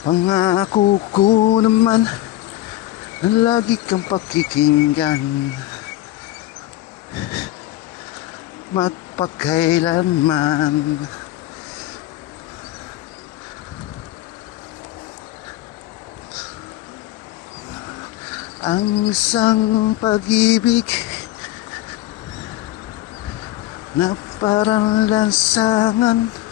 Pangako ko naman na lagi kang pakikinggan magpakailanman. Ang isang pag-ibig na parang lansangan,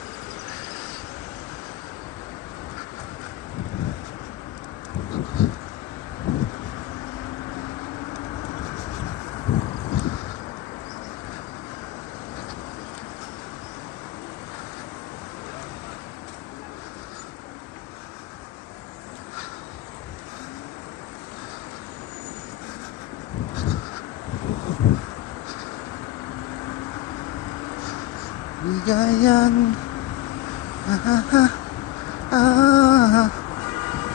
bigayan,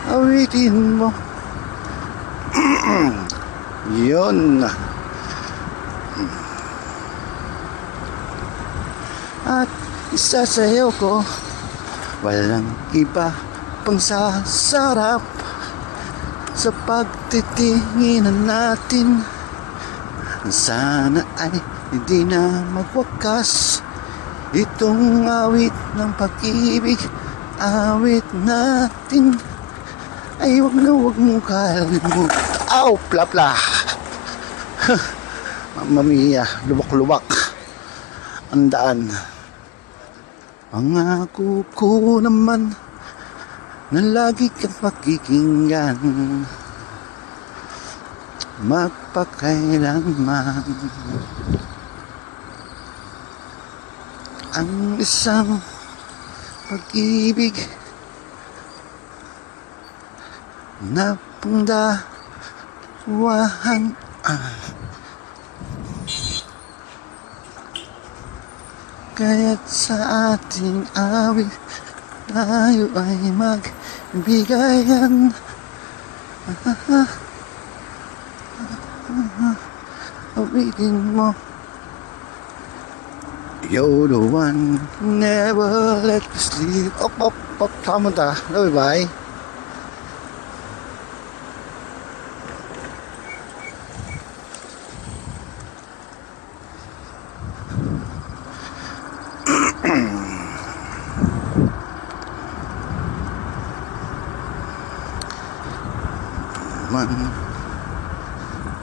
awitin mo. Yun. At isasayaw ko, walang iba pang sasarap sa pagtitinginan natin. Sana ay hindi na magwakas itong awit ng pag-ibig. Awit natin ay wag mong kalimutan. Aw, plapla. Mamma mia, lubak-lubak ang daan. Pangako ko naman na lagi kang pakikinggan magpakailanman. Ang isang pag-ibig na pangdawahan, kaya't sa ating awit tayo ay magbigayan. Awitin mo. You're the one, never let me sleep. Op, tama ta. Bye-bye. Man,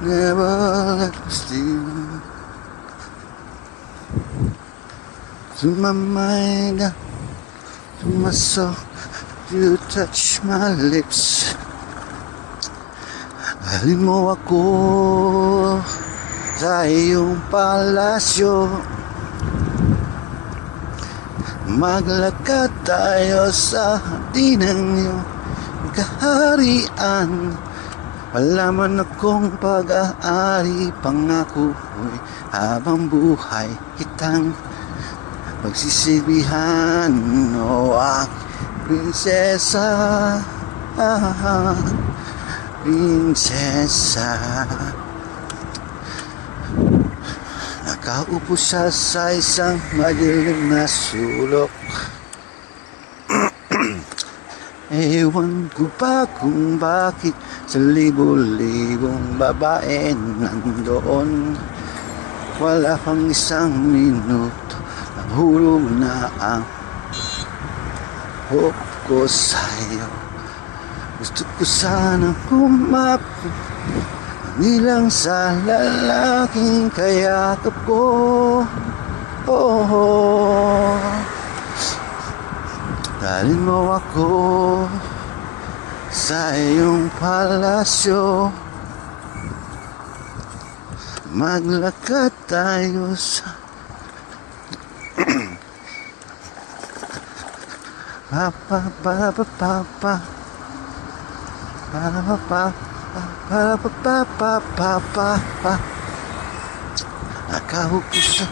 never let me sleep. To my mind, to my soul, you touch my lips. Halin mo ako sa iyong palasyo. Maglakad tayo sa hardin ng iyong kaharian. Wala man akong pag-aari, pangako'y habang buhay kitang pagsisilbihan. O prinsesa, prinsesa. Nakaupo siya sa isang madilim na sulok. Ewan ko pa kung bakit sa libo-libong babae nandoon. Wala pang isang minuto, nahulog na ang hope ko sa'yo. Gusto ko sanang humapit nilang sa lalaking kayakap ko. Oh, dalhin mo ako sa iyong palasyo. Maglakad tayo sa papa papa papa papa papa papa papa. Nakaupo sa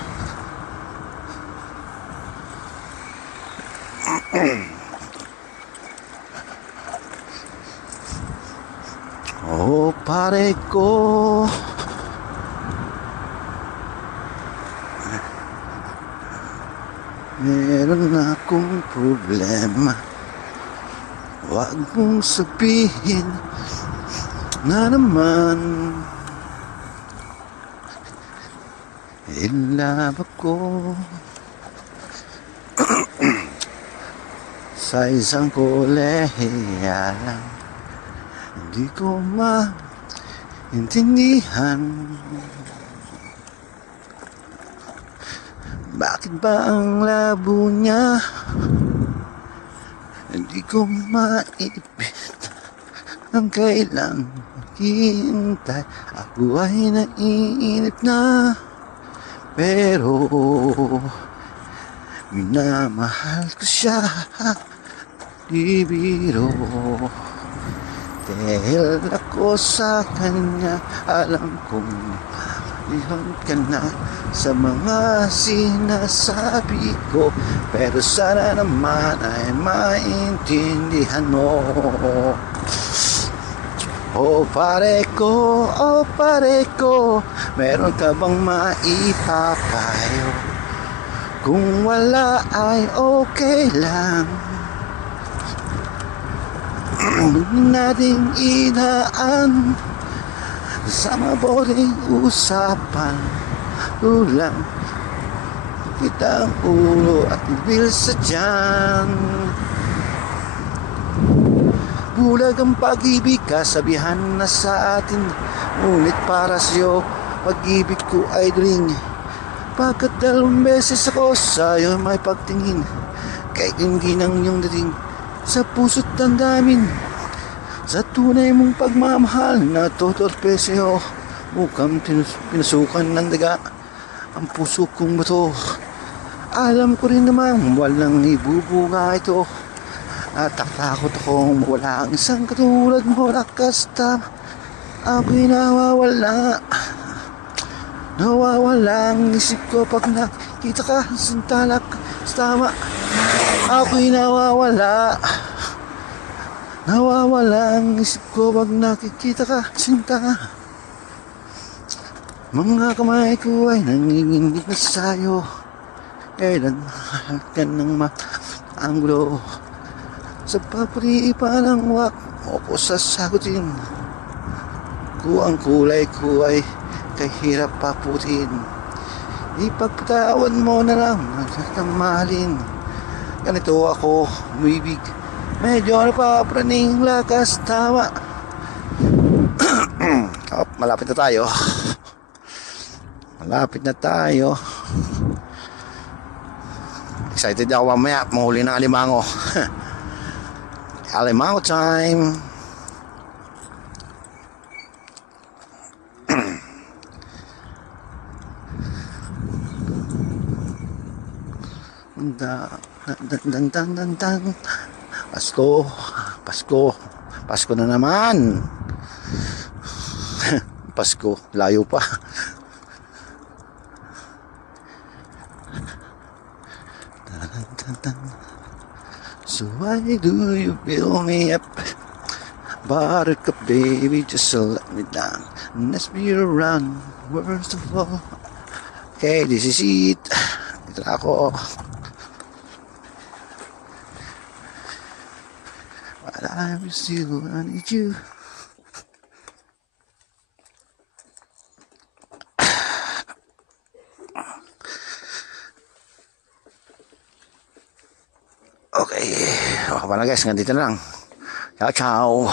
oh pare ko, meron akong problema. Huwag mong sabihin na naman in love ako sa isang kolehiya lang. Hindi ko maintindihan bakit ba ang labo niya. Hindi ko maipit ang kailang hintay. Ako ay naiinip na, pero minamahal ko siya. Di biro, dahil ako sa kanya, alam kong iyon ka na sa mga sinasabi ko, pero sana naman ay maintindihan mo. Oh pare ko, meron ka bang maipapayo? Kung wala ay okay lang. Huwag nating idaan sa mabuting usapan. Ulang kitang ulo at ibil sa tiyan. Bulag ang pag-ibig, kasabihan na sa atin. Ngunit para sa'yo, pag-ibig ko ay duling. Pagkat 2 beses ako sa'yo may pagtingin, kahit hindi nang iyong dating sa puso't damdamin. Sa tunay mong pagmamahal na totorpe sa'yo, mukhang pinasukan ng daga ang puso kong bato. Alam ko rin naman walang ibubunga ito, at takot akong wala ang isang katulad mo. Lakas tama, ako'y nawawala ang isip ko pag nakita ka. Sintalak tama, ako'y nawawala ang isip ko pag nakikita ka. Sinta, mga kamay ko ay nanginginig na sa'yo. Kailan mahal ka ng maanggulo, sa papuri pa ng wak mo ko sasagutin. Kung ang kulay ko ay kahirap paputin, ipagpatawan mo na lang ang mahalin. Ganito ako umibig, medyo napapraning lakas tama. Malapit na tayo. Excited ako mamaya, mahuli ng alimango. Alimango time. Dan. Pasko na naman. Pasko, layo pa. So why do you fill me up? Buttercup baby, just let me down. Let's be around, worst of all. Okay, this is it. Ito na ako. But I will still need you. Okay, okay na guys, ganito na lang. Ciao.